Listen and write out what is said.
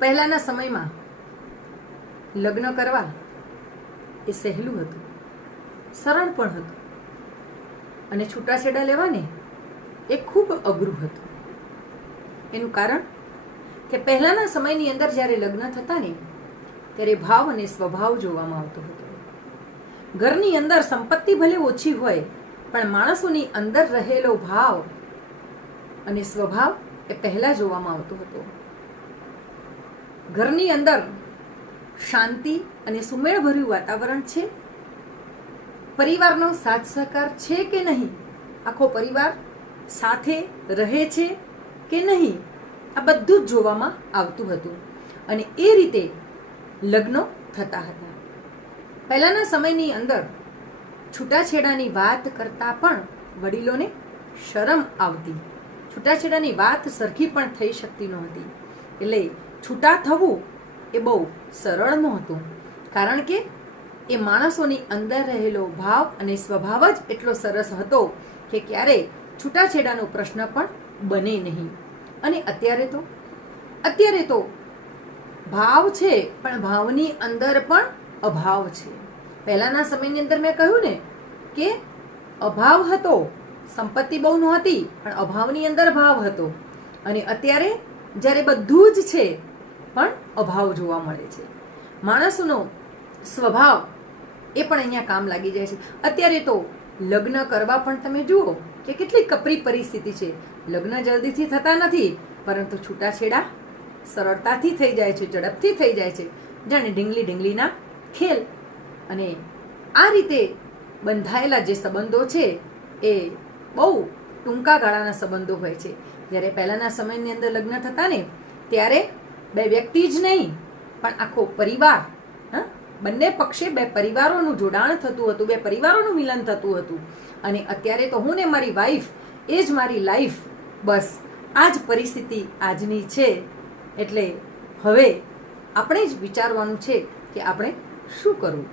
પહેલાના સમયમાં લગ્ન કરવા એ સહેલું હતું, સરળ પણ હતું, અને છૂટાછેડા લેવાને એ ખૂબ અઘરું હતું. એનું કારણ કે પહેલાના સમયની અંદર જ્યારે લગ્ન થતા ને ત્યારે ભાવ અને સ્વભાવ જોવામાં આવતો હતો. ઘરની અંદર સંપત્તિ ભલે ઓછી હોય પણ માણસોની અંદર રહેલો ભાવ અને સ્વભાવ એ પહેલા જોવામાં આવતો હતો. ઘરની અંદર શાંતિ અને સુમેળભર્યું વાતાવરણ છે, પરિવારનો સાથ સહકાર છે કે નહીં, આખો પરિવાર સાથે રહે છે કે નહીં, આ બધું જ જોવામાં આવતું હતું. અને એ રીતે લગ્નો થતા હતા. પહેલાના સમયની અંદર છૂટાછેડાની વાત કરતા પણ વડીલોને શરમ આવતી, છૂટાછેડાની વાત સરખી પણ થઈ શકતી નહોતી. એટલે છૂટા થવું એ બહુ સરળ નહોતું, કારણ કે એ માણસોની અંદર રહેલો ભાવ અને સ્વભાવ જ એટલો સરસ હતો કે ક્યારે છૂટાછેડાનો પ્રશ્ન પણ બને નહીં. અને અત્યારે તો ભાવ છે પણ ભાવની અંદર પણ અભાવ છે. પહેલાના સમયની અંદર મેં કહ્યું ને કે અભાવ હતો, સંપત્તિ બહુ નહોતી પણ અભાવની અંદર ભાવ હતો. અને અત્યારે જ્યારે બધું જ છે પણ અભાવ જોવા મળે છે. માણસોનો સ્વભાવ એ પણ અહીંયા કામ લાગી જાય છે. અત્યારે તો લગ્ન કરવા પણ તમે જુઓ કે કેટલી કપરી પરિસ્થિતિ છે. લગ્ન જલ્દીથી થતા નથી, પરંતુ છૂટાછેડા સરળતાથી થઈ જાય છે, ઝડપથી થઈ જાય છે, જાણે ઢીંગલીના ખેલ. અને આ રીતે બંધાયેલા જે સંબંધો છે એ બહુ ટૂંકા ગાળાના સંબંધો હોય છે. જ્યારે પહેલાના સમયની અંદર લગ્ન થતા ને ત્યારે બે વ્યક્તિ જ નહીં પણ આખો પરિવાર, બંને પક્ષે બે પરિવારોનું જોડાણ થતું હતું, બે પરિવારોનું મિલન થતું હતું. અને અત્યારે તો હું ને મારી વાઈફ એ જ મારી લાઈફ, બસ આ જ પરિસ્થિતિ આજની છે. એટલે હવે આપણે જ વિચારવાનું છે કે આપણે શું કરવું.